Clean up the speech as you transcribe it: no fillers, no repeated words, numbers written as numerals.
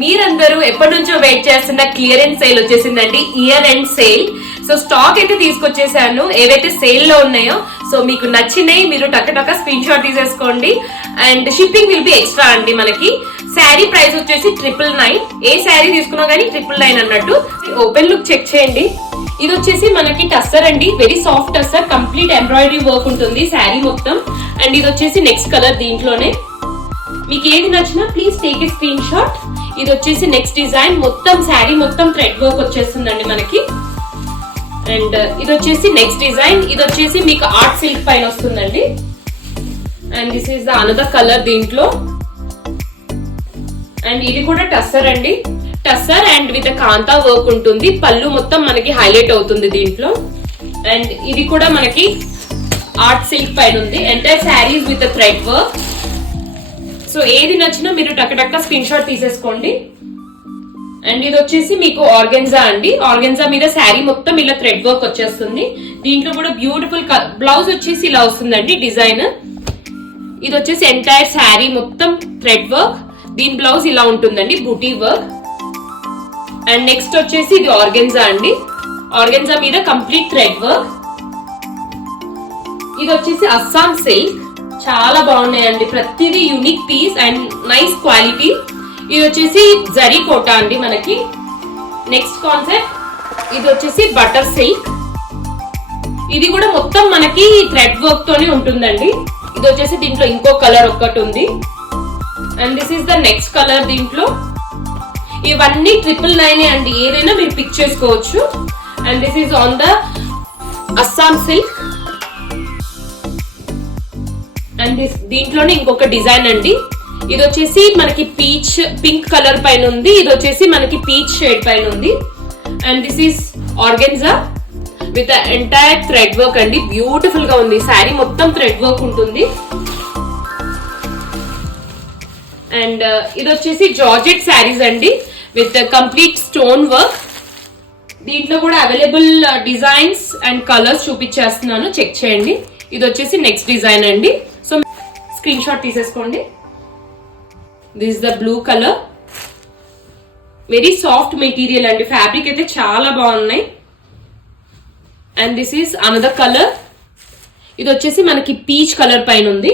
మీరందరూ ఎప్పటి నుంచో వెయిట్ చేస్తున్న క్లియరెన్స్ సేల్ వచ్చేసిందండి, year end sale. So stock అయితే తీసుకొచ్చేసాను, ఏవైతే సేల్ లో ఉన్నాయో. సో మీకు నచ్చినాయి మీరు టక్క స్క్రీన్ షాట్ తీసేసుకోండి. And shipping will be extra అండి. మనకి శారీ ప్రైస్ వచ్చేసి 999. ఏ శారీ తీసుకున్నా గానీ 999 అన్నట్టు. ఓపెన్ లుక్ చెక్ చేయండి. ఇది వచ్చేసి మనకి టస్సర్ అండి, very soft tussar, complete embroidery work ఉంటుంది శారీ మొత్తం. అండ్ ఇది వచ్చేసి నెక్స్ట్ కలర్ దీంట్లోనే. మీకు ఏది నచ్చినా please take a screen shot. ఇది వచ్చేసి నెక్స్ట్ డిజైన్, మొత్తం శారీ మొత్తం థ్రెడ్ వర్క్ వచ్చేస్తుందండి మనకి. అండ్ ఇది వచ్చేసి నెక్స్ట్ డిజైన్, ఇది వచ్చేసి మీకు ఆర్ట్ సిల్క్ పైన వస్తుందండి. And this is the another colour దీంట్లో. అండ్ ఇది కూడా టస్సర్ అండి, tussar and with kantha work ఉంటుంది. పళ్ళు మొత్తం మనకి హైలైట్ అవుతుంది దీంట్లో. అండ్ ఇది కూడా మనకి ఆర్ట్ సిల్క్ పైన ఉంది. Entire saris with thread work. So ఏది నచ్చినా మీరు టక్క స్క్రీన్ షాట్ తీసేసుకోండి. అండ్ ఇది వచ్చేసి మీకు ఆర్గెన్జా అండి, ఆర్గెన్జా మీద శారీ మొత్తం ఇలా థ్రెడ్ వర్క్ వచ్చేస్తుంది. దీంట్లో కూడా బ్యూటిఫుల్ బ్లౌజ్ వచ్చేసి ఇలా వస్తుందండి డిజైన్. ఇది వచ్చేసి ఎంటైర్ శారీ మొత్తం థ్రెడ్ వర్క్, దీని బ్లౌజ్ ఇలా ఉంటుందండి బూటీ వర్క్. అండ్ నెక్స్ట్ వచ్చేసి ఇది ఆర్గెన్జా అండి, ఆర్గెన్జా మీద కంప్లీట్ థ్రెడ్ వర్క్. ఇది వచ్చేసి అస్సాం సిల్క్, చాలా బాగున్నాయండి, ప్రతిదీ unique piece and nice quality. ఇది వచ్చేసి జరీ కోటా అండి మనకి. నెక్స్ట్ కాన్సెప్ట్ ఇది వచ్చేసి బటర్ సిల్క్, ఇది కూడా మొత్తం మనకి థ్రెడ్ వర్క్ తోనే ఉంటుందండి. ఇది వచ్చేసి దీంట్లో ఇంకో కలర్ ఒక్కటి ఉంది. And this is the next colour దీంట్లో. ఇవన్నీ 999 అండి, ఏదైనా మీరు పిక్ చేసుకోవచ్చు. And this is on the Assam silk. And దీంట్లోనే ఇంకొక డిజైన్ అండి, ఇది వచ్చేసి మనకి పీచ్ పింక్ కలర్ పైన ఉంది, ఇది వచ్చేసి మనకి పీచ్ షేడ్ పైన ఉంది. And this is organza with entire thread work అండి, బ్యూటిఫుల్ గా ఉంది. శారీ మొత్తం థ్రెడ్ వర్క్ ఉంటుంది. అండ్ ఇది వచ్చేసి జార్జెట్ శారీస్ అండి విత్ కంప్లీట్ స్టోన్ వర్క్. దీంట్లో కూడా అవైలబుల్ డిజైన్స్ అండ్ కలర్స్ చూపించేస్తున్నాను, చెక్ చేయండి. ఇది వచ్చేసి నెక్స్ట్ డిజైన్ అండి, సో స్క్రీన్ షాట్ తీసేసుకోండి. This is the blue colour, very soft material అండి, ఫ్యాబ్రిక్ అయితే చాలా బాగున్నాయి. And this is another colour, ఇది వచ్చేసి మనకి పీచ్ కలర్ పైన ఉంది.